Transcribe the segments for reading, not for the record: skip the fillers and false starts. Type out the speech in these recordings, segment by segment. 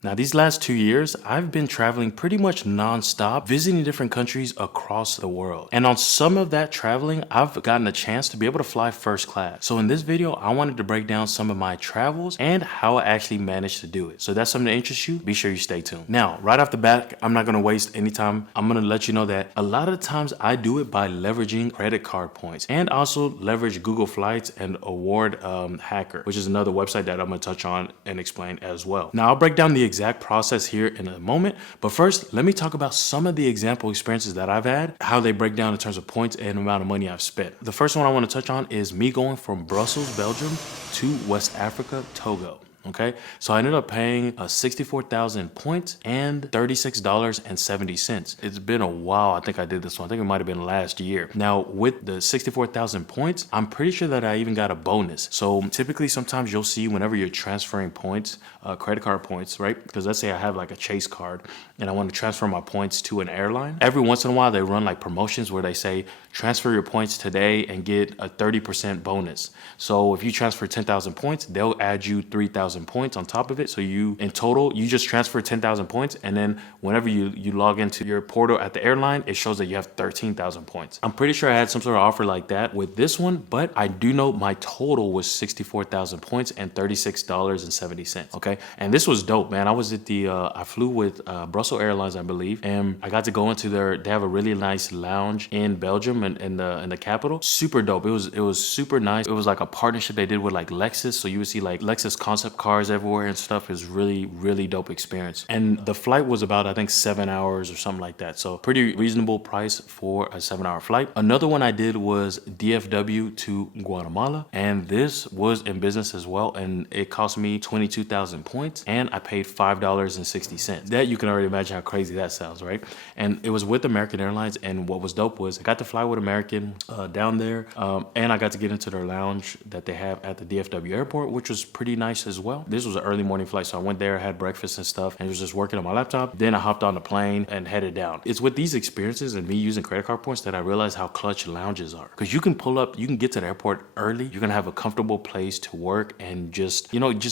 Now, these last 2 years, I've been traveling pretty much nonstop, visiting different countries across the world. And on some of that traveling, I've gotten a chance to be able to fly first class. So in this video, I wanted to break down some of my travels and how I actually managed to do it. So if that's something that interests you, be sure you stay tuned. Now, right off the bat, I'm not gonna waste any time. I'm gonna let you know that a lot of times I do it by leveraging credit card points and also leverage Google Flights and Award Hacker, which is another website that I'm gonna touch on and explain as well. Now, I'll break down the exact process here in a moment, but first let me talk about some of the example experiences that I've had, how they break down in terms of points and amount of money I've spent. The first one I want to touch on is me going from Brussels, Belgium to West Africa, Togo. Okay, so I ended up paying 64,000 points and $36.70. It's been a while. I think I did this one. I think it might have been last year. Now, with the 64,000 points, I'm pretty sure that I even got a bonus. So typically, sometimes you'll see whenever you're transferring points, credit card points, right? Because let's say I have like a Chase card and I want to transfer my points to an airline. Every once in a while, they run like promotions where they say, transfer your points today and get a 30% bonus. So if you transfer 10,000 points, they'll add you 3,000 points on top of it. So you, in total, you just transfer 10,000 points. And then whenever you log into your portal at the airline, it shows that you have 13,000 points. I'm pretty sure I had some sort of offer like that with this one, but I do know my total was 64,000 points and $36.70. Okay. And this was dope, man. I was at I flew with Brussels Airlines, I believe, and I got to go into they have a really nice lounge in Belgium and in the capital. Super dope. It was super nice. It was like a partnership they did with like Lexus. So you would see like Lexus concept cars everywhere and stuff. Is really, really dope experience. And the flight was about, I think, 7 hours or something like that. So pretty reasonable price for a 7-hour flight. Another one I did was DFW to Guatemala. And this was in business as well. And it cost me 22,000 points and I paid $5.60. That you can already imagine how crazy that sounds, right? And it was with American Airlines. And what was dope was I got to fly with American down there. And I got to get into their lounge that they have at the DFW airport, which was pretty nice as well. This was an early morning flight. So I went there, had breakfast and stuff, and was just working on my laptop. Then I hopped on the plane and headed down. It's with these experiences and me using credit card points that I realized how clutch lounges are. Because you can pull up, you can get to the airport early. You're going to have a comfortable place to work and just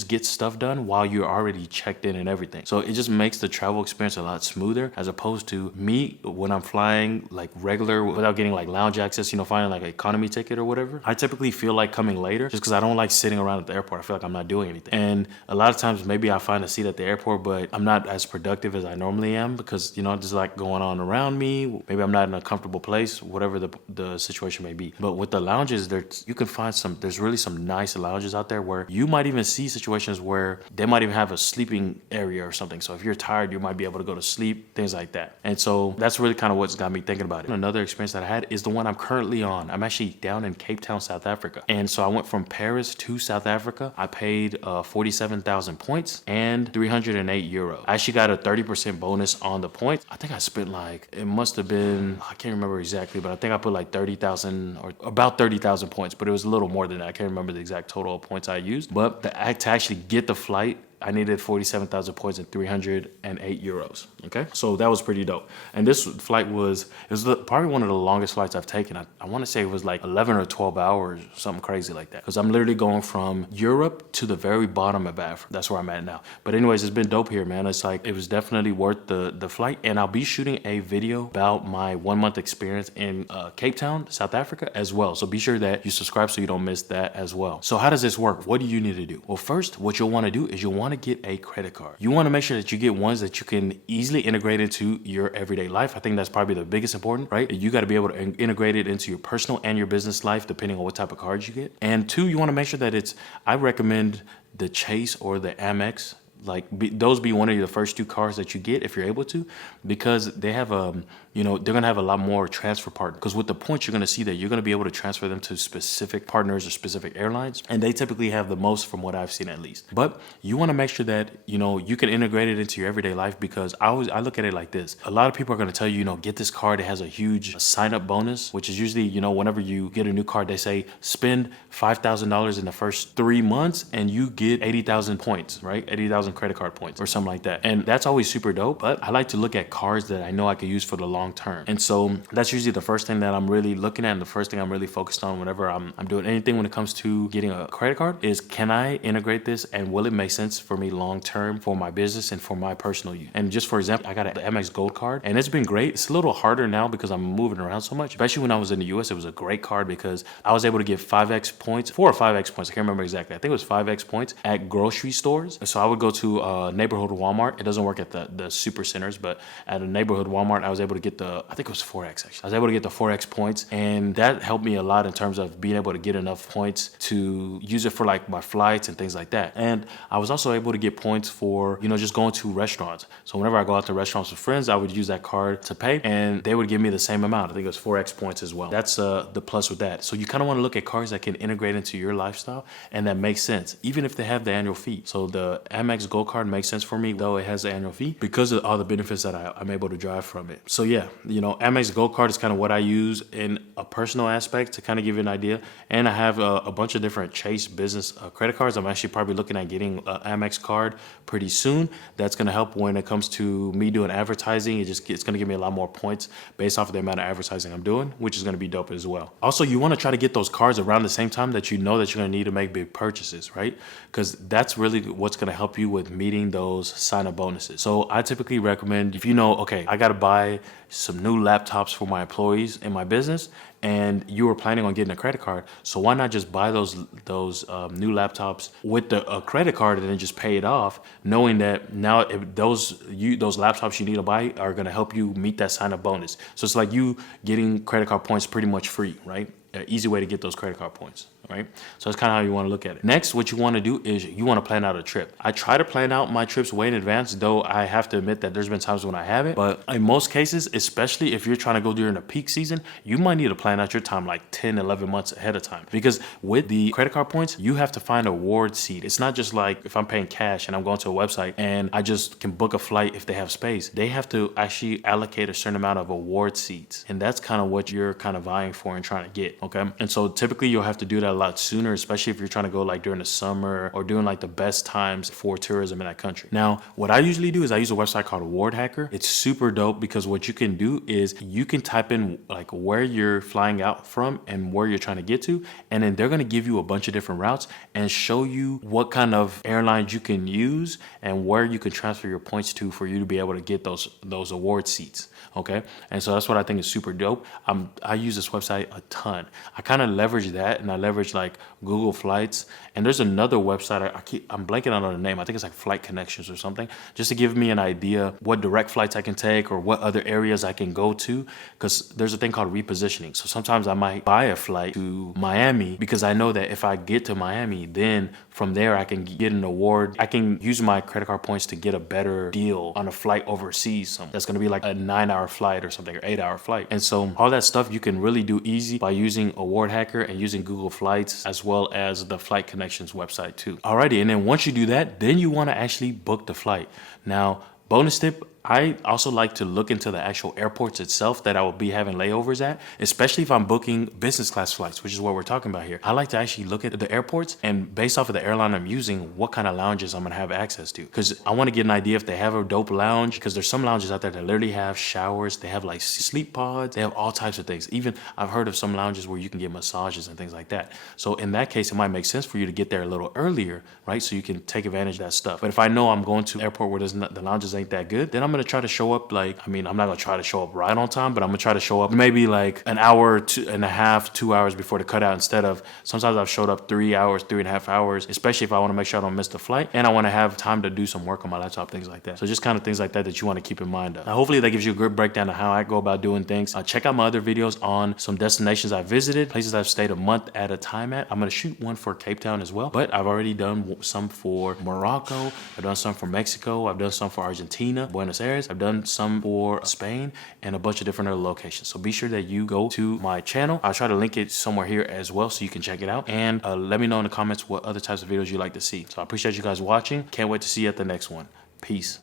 get stuff done while you're already checked in and everything. So it just makes the travel experience a lot smoother as opposed to me when I'm flying like regular without getting like lounge access, finding like an economy ticket or whatever. I typically feel like coming later just because I don't like sitting around at the airport. I feel like I'm not doing anything. And a lot of times maybe I find a seat at the airport, but I'm not as productive as I normally am because, there's like going on around me. Maybe I'm not in a comfortable place, whatever the situation may be. But with the lounges, you can find there's really some nice lounges out there where you might even see situations where they might even have a sleeping area or something. So if you're tired, you might be able to go to sleep, things like that. And so that's really kind of what's got me thinking about it. Another experience that I had is the one I'm currently on. I'm actually down in Cape Town, South Africa. And so I went from Paris to South Africa. I paid 47,000 points and 308 euros. I actually got a 30% bonus on the points. I think I spent it must have been, I can't remember exactly, but I think I put like 30,000 or about 30,000 points, but it was a little more than that. I can't remember the exact total of points I used, but to actually get the flight, I needed 47,000 points and 308 euros. Okay. So that was pretty dope. And this flight was probably one of the longest flights I've taken. I want to say it was like 11 or 12 hours, something crazy like that. Because I'm literally going from Europe to the very bottom of Africa. That's where I'm at now. But anyways, it's been dope here, man. It's like, it was definitely worth the flight. And I'll be shooting a video about my 1 month experience in Cape Town, South Africa as well. So be sure that you subscribe so you don't miss that as well. So how does this work? What do you need to do? Well, first, what you'll want to do is you'll want to get a credit card. You want to make sure that you get ones that you can easily integrate into your everyday life. I think that's probably the biggest important, right? You got to be able to integrate it into your personal and your business life, depending on what type of cards you get. And two, you want to make sure that I recommend the Chase or the Amex. Those be one of the first two cards that you get if you're able to, because they have they're gonna have a lot more transfer partners. Because with the points, you're gonna see that you're gonna be able to transfer them to specific partners or specific airlines, and they typically have the most from what I've seen at least. But you want to make sure that you can integrate it into your everyday life, because I look at it like this. A lot of people are gonna tell you, get this card. It has a huge sign up bonus, which is usually whenever you get a new card, they say spend $5,000 in the first 3 months and you get 80,000 points, right? 80,000 3,000 credit card points or something like that. And that's always super dope. But I like to look at cards that I know I could use for the long term. And so that's usually the first thing that I'm really looking at, and the first thing I'm really focused on whenever I'm doing anything when it comes to getting a credit card is, can I integrate this and will it make sense for me long term for my business and for my personal use? And just for example, I got the Amex Gold card and it's been great. It's a little harder now because I'm moving around so much. Especially when I was in the US, it was a great card because I was able to get 5x points, 4 or 5x points. I can't remember exactly. I think it was 5x points at grocery stores. So I would go to a neighborhood Walmart. It doesn't work at the super centers, but at a neighborhood Walmart, I was able to get I think it was 4x actually. I was able to get the 4x points, and that helped me a lot in terms of being able to get enough points to use it for like my flights and things like that. And I was also able to get points for, just going to restaurants. So whenever I go out to restaurants with friends, I would use that card to pay and they would give me the same amount. I think it was 4x points as well. That's the plus with that. So you kind of want to look at cards that can integrate into your lifestyle and that makes sense, even if they have the annual fee. So the Amex Gold card makes sense for me, though it has the annual fee, because of all the benefits that I'm able to drive from it. So yeah, Amex Gold card is kind of what I use in a personal aspect to kind of give you an idea. And I have a bunch of different Chase business credit cards. I'm actually probably looking at getting an Amex card pretty soon. That's going to help when it comes to me doing advertising. It's going to give me a lot more points based off of the amount of advertising I'm doing, which is going to be dope as well. Also, you want to try to get those cards around the same time that you know that you're going to need to make big purchases, right? Because that's really what's going to help you with meeting those sign-up bonuses. So I typically recommend, if okay, I got to buy some new laptops for my employees in my business, and you were planning on getting a credit card, so why not just buy those new laptops with the credit card and then just pay it off, knowing that now if those laptops you need to buy are going to help you meet that sign-up bonus. So it's like you getting credit card points pretty much free, right? An easy way to get those credit card points. Right? So that's kind of how you want to look at it. Next, what you want to do is you want to plan out a trip. I try to plan out my trips way in advance, though I have to admit that there's been times when I haven't. But in most cases, especially if you're trying to go during the peak season, you might need to plan out your time like 10, 11 months ahead of time. Because with the credit card points, you have to find a award seat. It's not just like if I'm paying cash and I'm going to a website and I just can book a flight if they have space. They have to actually allocate a certain amount of award seats. And that's kind of what you're kind of vying for and trying to get, okay? And so typically you'll have to do that a lot sooner, especially if you're trying to go like during the summer or during like the best times for tourism in that country. Now, what I usually do is I use a website called Award Hacker. It's super dope because what you can do is you can type in like where you're flying out from and where you're trying to get to, and then they're going to give you a bunch of different routes and show you what kind of airlines you can use and where you can transfer your points to for you to be able to get those award seats. Okay, and so that's what I think is super dope. I use this website a ton. I kind of leverage that, and I leverage like Google Flights, and there's another website I'm blanking out on the name. I think it's like Flight Connections or something, just to give me an idea what direct flights I can take or what other areas I can go to, because there's a thing called repositioning. So sometimes I might buy a flight to Miami because I know that if I get to Miami, then from there I can get an award. I can use my credit card points to get a better deal on a flight overseas. That's going to be like a 9-hour flight or something, or 8-hour flight. And so all that stuff you can really do easy by using Award Hacker and using Google Flights, as well as the Flight Connections website too. Alrighty, and then once you do that, then you want to actually book the flight. Now, bonus tip, I also like to look into the actual airports itself that I will be having layovers at, especially if I'm booking business class flights, which is what we're talking about here. I like to actually look at the airports and based off of the airline I'm using, what kind of lounges I'm going to have access to. Because I want to get an idea if they have a dope lounge, because there's some lounges out there that literally have showers. They have like sleep pods. They have all types of things. Even I've heard of some lounges where you can get massages and things like that. So in that case, it might make sense for you to get there a little earlier, right? So you can take advantage of that stuff. But if I know I'm going to an airport where the lounges ain't that good, then I'm going to try to show up I'm not going to try to show up right on time, but I'm going to try to show up maybe like an hour and a half, 2 hours before the cutout, instead of sometimes I've showed up 3 hours, 3.5 hours, especially if I want to make sure I don't miss the flight and I want to have time to do some work on my laptop, things like that. So just kind of things like that you want to keep in mind of. Now, hopefully that gives you a good breakdown of how I go about doing things. Check out my other videos on some destinations I visited, places I've stayed a month at a time at. I'm going to shoot one for Cape Town as well, but I've already done some for Morocco. I've done some for Mexico. I've done some for Argentina, Buenos Aires. I've done some for Spain and a bunch of different other locations. So be sure that you go to my channel. I'll try to link it somewhere here as well so you can check it out, and let me know in the comments what other types of videos you like to see. So I appreciate you guys watching. Can't wait to see you at the next one. Peace.